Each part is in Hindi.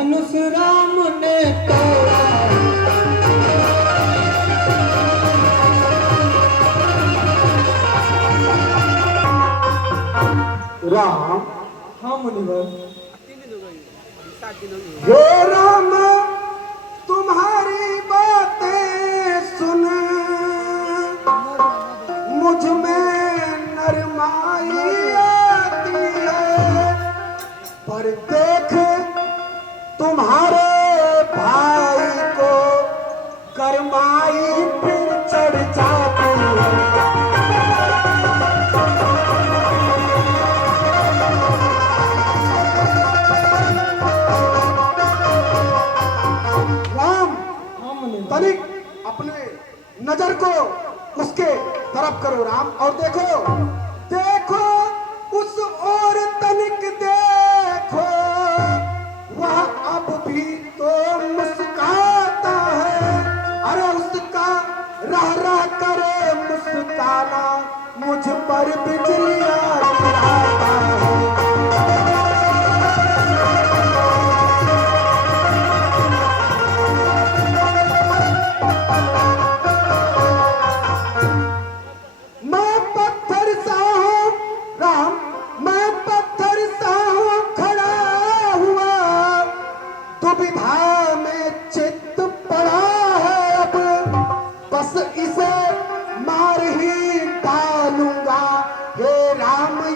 धनुष राम ने तोड़ा। राम। हाँ मुनिवर। हे राम तुम्हारी बातें सुन मुझ में नरमाई आती है, पर देख तुम्हारे भाई को करमाई फिर चढ़ जाती है। तनिक अपने नजर को उसके तरफ करो राम, और देखो देखो उस ओर तनिक देखो, वह अब भी तो मुस्कुराता है। अरे उसका रह रह करे मुस्कुराना मुझ पर बिजलियां गिराता है।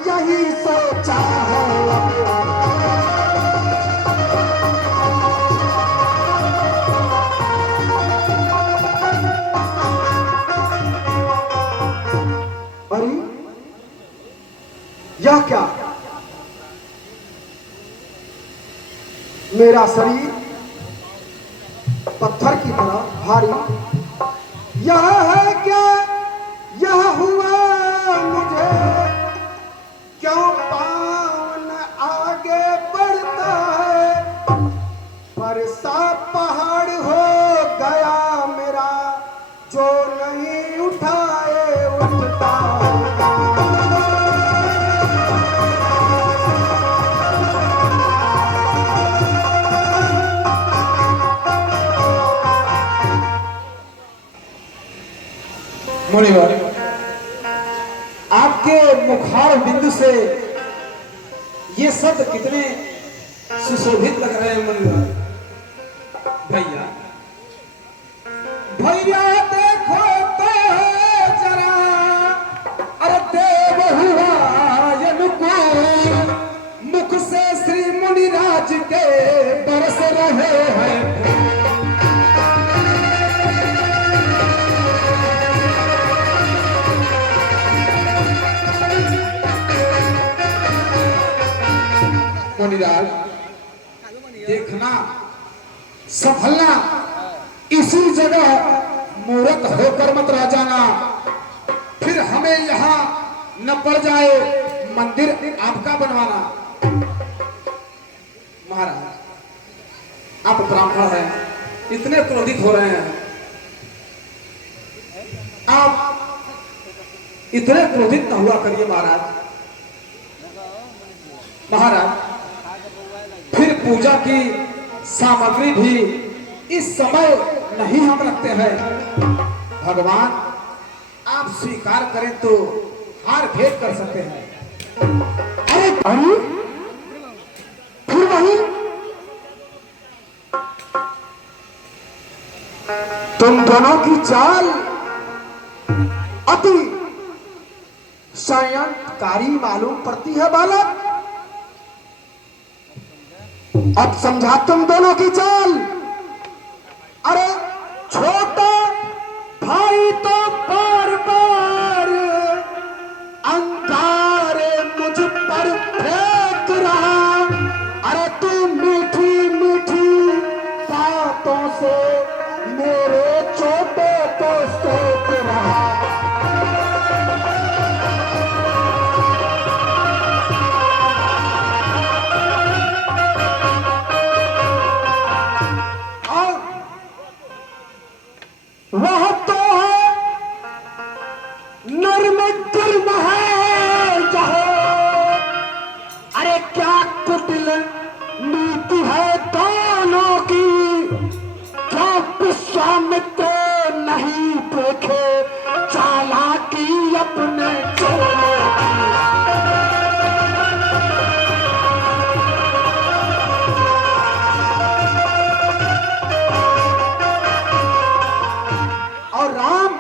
यही सोचा है अरे यह क्या? मेरा शरीर पत्थर की तरह भारी। यह है क्या? यह हुआ मुझे क्यों पावन आगे बढ़ता है, पर सा पहाड़ हो गया मेरा जो नहीं उठाए उठता। मुनिवर, आपके मुखार बिंदु से ये शब्द कितने सुशोभित लग रहे हैं मुनिवर। भैया भैया देखो तो जरा, अरे देव हुआ अनुकूल, मुख से श्री मुनिराज के बरस रहे हैं। मुनिराज देखना संभलना, इसी जगह मूर्ख होकर मत रह जाना, फिर हमें यहाँ न पड़ जाए मंदिर आपका बनवाना। महाराज आप ब्राह्मण हैं, इतने क्रोधित हो रहे हैं, आप इतने क्रोधित न हुआ करिए महाराज। महाराज फिर पूजा की सामग्री भी इस समय नहीं हम रखते हैं। भगवान आप स्वीकार करें तो हार भेंट कर सकते हैं। अरे अरे फिर वही तुम दोनों की चाल अति षड्यंत्रकारी मालूम पड़ती है बालक। अब समझा तुम दोनों की चाल। अरे छोटा भाई तो बार बार अंगारे मुझ पर फेंक रहा, अरे तू मीठी मीठी बातों से मेरे छोटे को सेक रहा। सीखे चालाकी अपने चोले और राम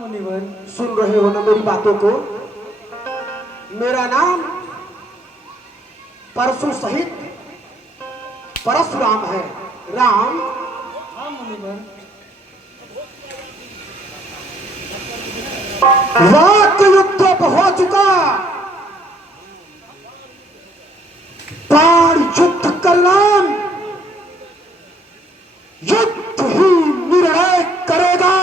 मुनिवर सुन रहे हो ना मेरी बातों को? मेरा नाम परशु सहित परशुराम है। राम हाँ मुनिवर वाक युद्ध हो चुका, प्राण युद्ध कर राम युद्ध ही निर्णय करेगा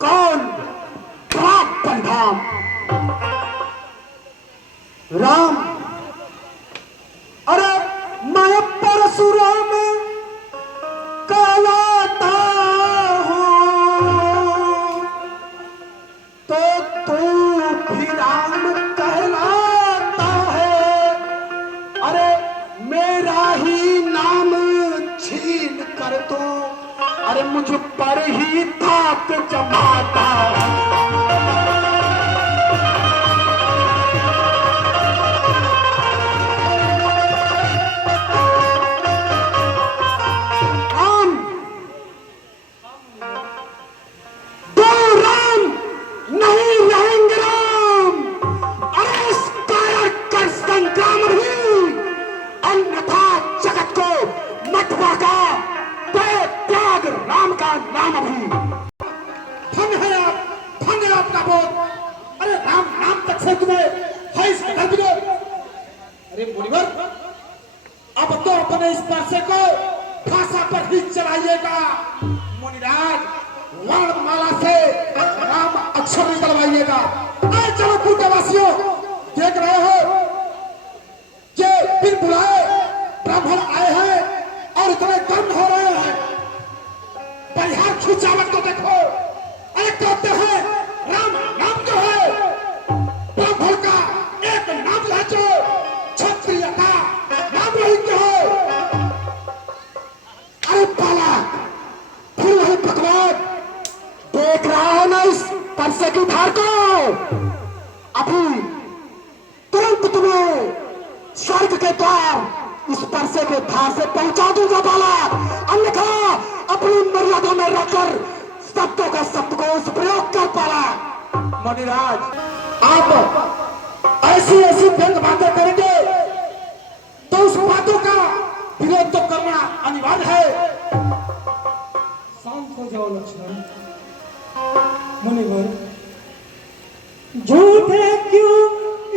कौन प्राप्त परिणाम। राम अरे मैं परशुराम कहलाता हूँ तो तू भी राम कहलाता है। अरे मेरा ही नाम छीन कर तू अरे मुझ पर ही ताक जमाता राम दो राम नहीं रहेंगे राम। अरे इस कायर कर संग्राम भी अन्यथा जगत को मत भागा त्याग राम का नाम भी। धन है आपका बोध। अरे राम नाम तक से तुम्हें है इस दर्द को। अरे मुनिवर अब तो अपने इस परसे को भाषा पर ही चलाइएगा। मुनिराज वर्णमाला से राम अक्षर निकलवाइएगा। अरे चलो कुटवासियों देख रहे हो ये बिन बुलाए ब्राह्मण आए हैं और इतने गर्म हो रहे हैं। परिहार खिंचावट को देखो। अरे कहते हैं राम नाम जो है ब्राह्मण का एक नाम है जो क्षत्रिय का नाम वही जो है। अरे बालक फिर वही भगवान देख रहा है ना इस परसे की धार को। अभी तुरंत तुम्हें स्वर्ग के द्वार इस परसे के धार से पहुंचा दूंगा बालक। अन्यथा अपनी मर्यादा में रखकर शब्दों का शब्दकोश प्रयोग कर पाला। मणिराज आप ऐसी व्यंग बातें करेंगे तो उस बातों का विरोध तो करना अनिवार्य है। शांत हो जाओ लक्ष्मण। मुनिवर झूठ है क्यों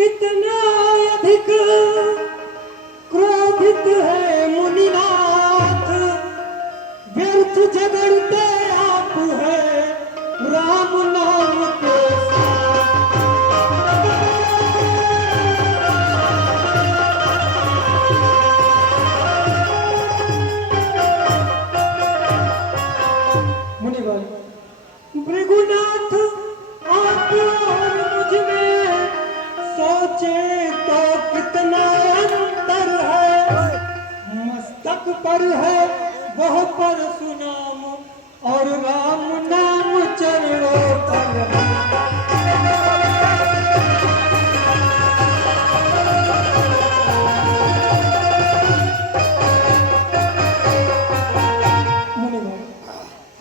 इतना अधिक क्रोधित है मुनिनाथ। व्यर्थ झगड़ते आप है राम नाम के साथ। मुनिवर भृगुनाथ आप और मुझ में सोचे तो कितना अंतर है। मस्तक पर है वह परशुनाम और राम नाम चरणों पर है।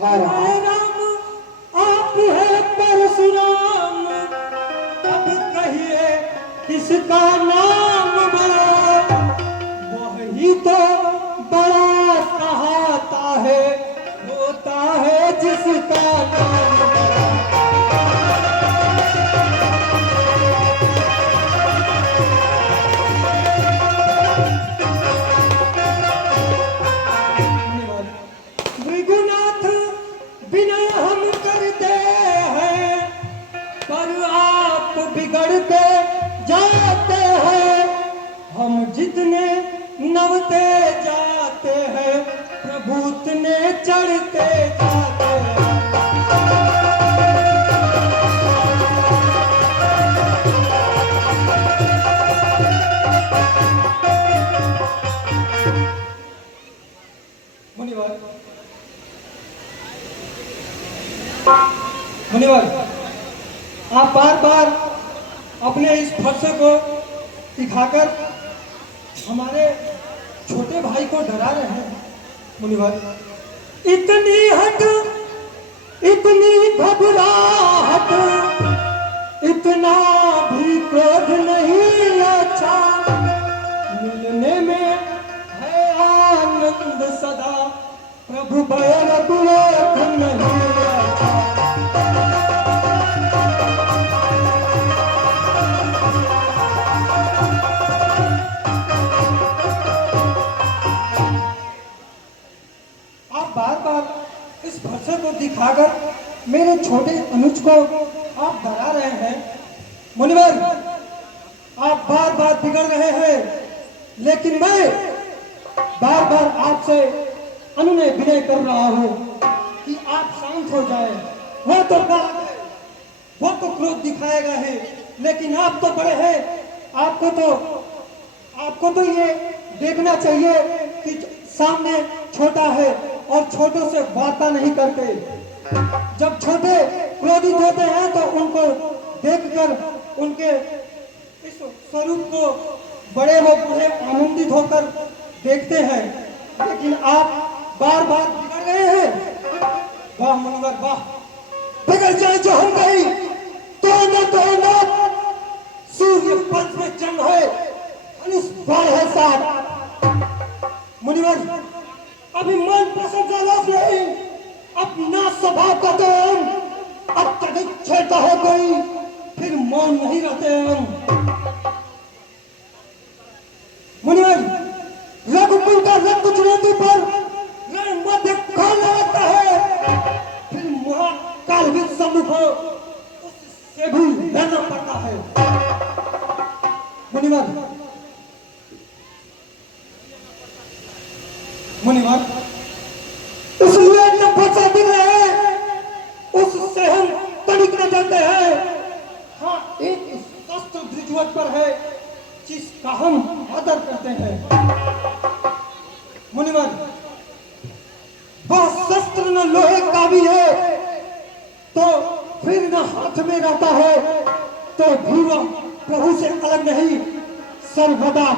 राम आप है परशुराम अब कहिए किसका नाम बड़ा। वही तो बड़ा कहता है होता है जिसका नाम बड़ा। भृगुनाथ विनय हम करते हैं पर आप बिगड़ते जाते हैं। हम जितने नवते जाते हैं प्रभु उतने चढ़ते जाते हैं। मुनिवर आप बार बार अपने इस फरसे को दिखाकर हमारे छोटे भाई को डरा रहे हैं मुनिवर। इतनी हट, इतनी घबराहट, इतना भी क्रोध नहीं अच्छा, मिलने में है आनंद सदा, प्रभु बैर क्रोध नहीं अच्छा। आप बार बार इस फरसे को दिखाकर मेरे छोटे अनुज को आप डरा रहे हैं मुनिवर। आप बार बार बिगड़ रहे हैं, लेकिन मैं बार बार आपसे अनुनय विनय कर रहा हूं कि आप शांत हो जाए। वो तो बात है, वो तो क्रोध दिखाएगा ही, लेकिन आप तो बड़े हैं, आपको तो ये देखना चाहिए कि सामने छोटा है और छोटों से वार्ता नहीं करते। जब छोटे क्रोधित होते हैं तो उनको देखकर उनके इस स्वरूप को बड़े वो बड़े आनंदित होकर देखते हैं, लेकिन आप बार बार बिगड़ रहे हैं। वाह मुनिवर वाह, बिगड़ जाए जो हम गई तो न सूर्य पंच में जंग है, धनुष बाण है साथ। मुनिवर अभी मन प्रसन्न नहीं, अपना स्वभाव का तो अत्यधिक छेड़ता हो गई, फिर मौन नहीं रहते हम। मुनिवर रघुकुल का रक्त चुनौती पर रण मध्य कौन लगता है, फिर महाकाल भी सम्मुख हो, उससे भी लड़ना पड़ता है। मुनिवर इसलिए नफरत से दिल रहे, उससे हम तनिक न जानते हैं। हाँ, एक शस्त्र द्विजवत पर है जिसका हम आदर करते हैं। मुनिवर वह शस्त्र न लोहे का भी है तो फिर न हाथ में रहता है, तो भी वह प्रभु से अलग नहीं, सर्वदा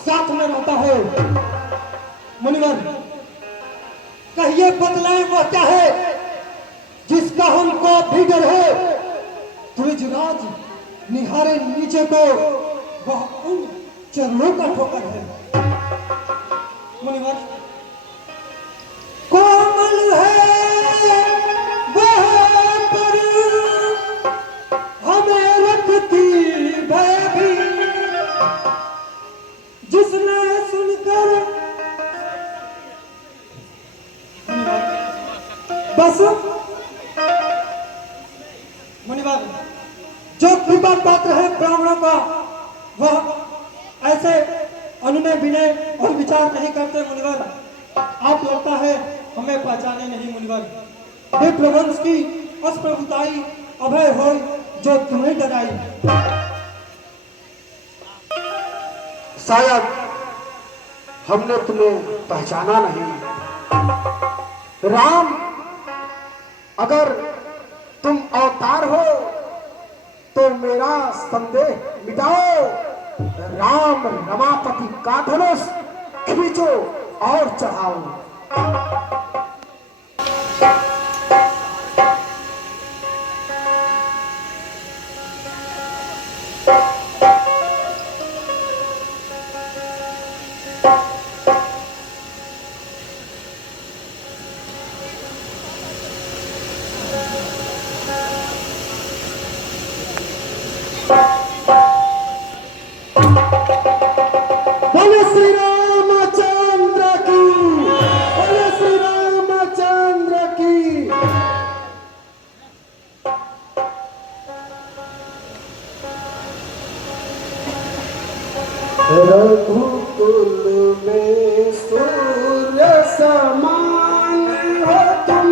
साथ में रहता है। मुनिवर कहिए बतलाएं वह क्या है जिसका हमको भी डर है। द्विजराज निहारे नीचे को, वह उन चरणों का ठोकर है। मुनिवर कोमल है वह पर हमें रखती भय, जिसने सुनकर बस। मुनिवर जो कृपा पात्र है ब्राह्मणों का, वह ऐसे अनुनय विनय और विचार नहीं करते। मुनिवर आप लगता है हमें पहचाने नहीं। मुनिवर विप्रवंश की अस्प्रभुताई अभय हो जो तुम्हें डराई। शायद हमने तुम्हें पहचाना नहीं। राम, अगर तुम अवतार हो तो मेरा संदेह मिटाओ। राम रमापति का धनुष खींचो और चढ़ाओ। बोले श्री रामचंद्र की, बोले श्री रामचंद्र की। रघुकुल में सूर्य समान हो तुम,